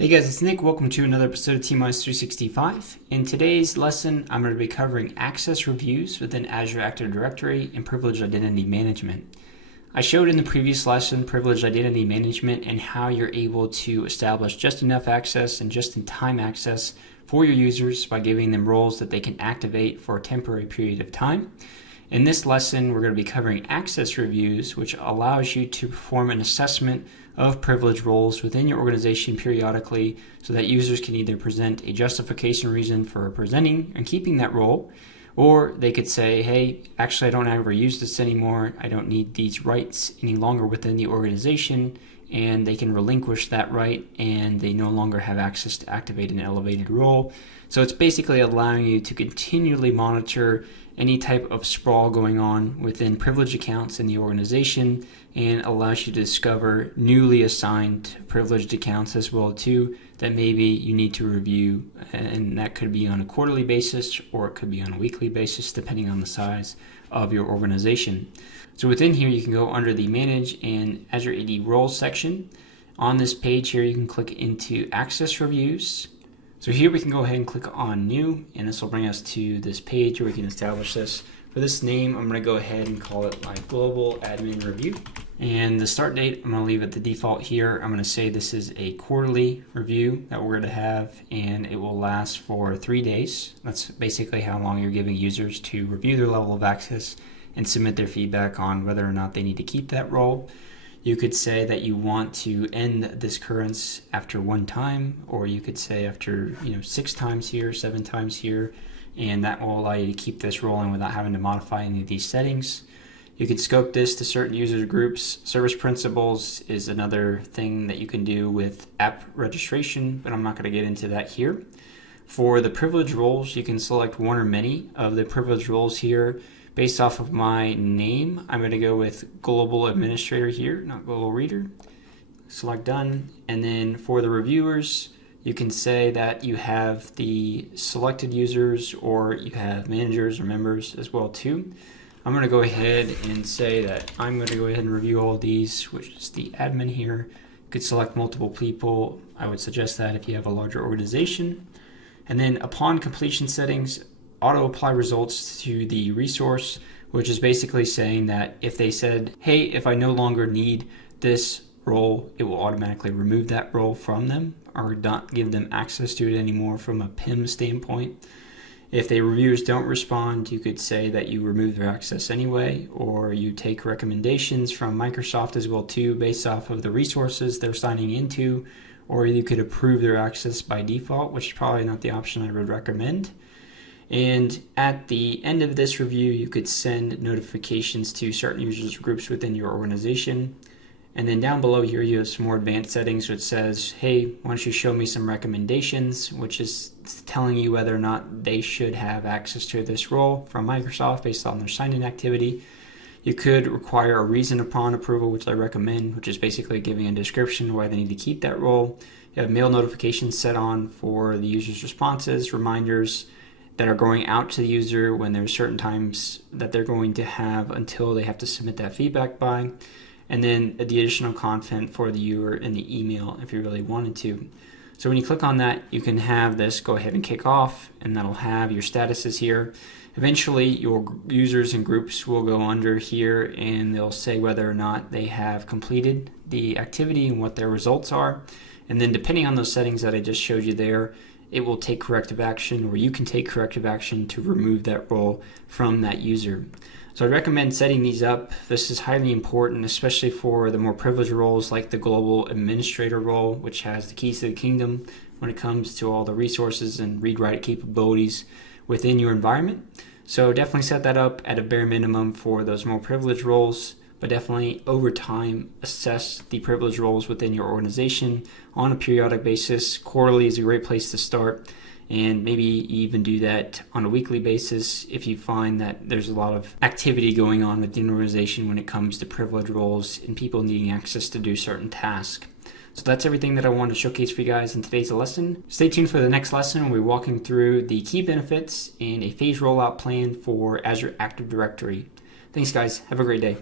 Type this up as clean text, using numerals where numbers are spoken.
Hey guys, it's Nick. Welcome to another episode of T-365. In today's lesson, I'm going to be covering access reviews within Azure Active Directory and privileged identity management. I showed in the previous lesson privileged identity management and how you're able to establish just enough access and just-in-time access for your users by giving them roles that they can activate for a temporary period of time. In this lesson, we're going to be covering access reviews, which allows you to perform an assessment of privileged roles within your organization periodically so that users can either present a justification reason for presenting and keeping that role, or they could say, hey, actually I don't ever use this anymore, I don't need these rights any longer within the organization, and they can relinquish that right and they no longer have access to activate an elevated role. So it's basically allowing you to continually monitor any type of sprawl going on within privileged accounts in the organization, and allows you to discover newly assigned privileged accounts as well too that maybe you need to review, and that could be on a quarterly basis or it could be on a weekly basis depending on the size of your organization. So within here you can go under the Manage and Azure AD Roles section. On this page here you can click into Access Reviews. So here we can go ahead and click on New, and this will bring us to this page where we can establish this. For this name, I'm going to go ahead and call it my Global Admin Review. And the start date, I'm going to leave at the default here. I'm going to say this is a quarterly review that we're going to have, and it will last for 3 days. That's basically how long you're giving users to review their level of access and submit their feedback on whether or not they need to keep that role. You could say that you want to end this occurrence after one time, or you could say after 6 times here, 7 times here, and that will allow you to keep this rolling without having to modify any of these settings. You could scope this to certain user groups. Service principals is another thing that you can do with app registration, but I'm not going to get into that here. For the privileged roles, you can select one or many of the privileged roles here. Based off of my name, I'm going to go with Global Administrator here, not Global Reader. Select Done. And then for the reviewers, you can say that you have the selected users, or you have managers or members as well too. I'm going to go ahead and say that I'm going to go ahead and review all of these, which is the admin here. You could select multiple people. I would suggest that if you have a larger organization. And then upon completion settings, auto apply results to the resource, which is basically saying that if they said, hey, if I no longer need this role, it will automatically remove that role from them or not give them access to it anymore from a PIM standpoint. If the reviewers don't respond, you could say that you remove their access anyway, or you take recommendations from Microsoft as well too based off of the resources they're signing into, or you could approve their access by default, which is probably not the option I would recommend. And at the end of this review, you could send notifications to certain users groups within your organization. And then down below here, you have some more advanced settings which says, hey, why don't you show me some recommendations, which is telling you whether or not they should have access to this role from Microsoft based on their sign-in activity. You could require a reason upon approval, which I recommend, which is basically giving a description why they need to keep that role. You have mail notifications set on for the user's responses, reminders that are going out to the user when there's certain times that they're going to have until they have to submit that feedback by. And then the additional content for the viewer in the email if you really wanted to. So when you click on that, you can have this go ahead and kick off, and that'll have your statuses here. Eventually, your users and groups will go under here and they'll say whether or not they have completed the activity and what their results are. And then depending on those settings that I just showed you there, it will take corrective action, or you can take corrective action to remove that role from that user. So I recommend setting these up. This is highly important, especially for the more privileged roles like the Global Administrator role, which has the keys to the kingdom when it comes to all the resources and read-write capabilities within your environment. So definitely set that up at a bare minimum for those more privileged roles, but definitely over time assess the privileged roles within your organization on a periodic basis. Quarterly is a great place to start, and maybe even do that on a weekly basis if you find that there's a lot of activity going on within the organization when it comes to privileged roles and people needing access to do certain tasks. So that's everything that I wanted to showcase for you guys in today's lesson. Stay tuned for the next lesson. We'll be walking through the key benefits and a phase rollout plan for Azure Active Directory. Thanks guys, have a great day.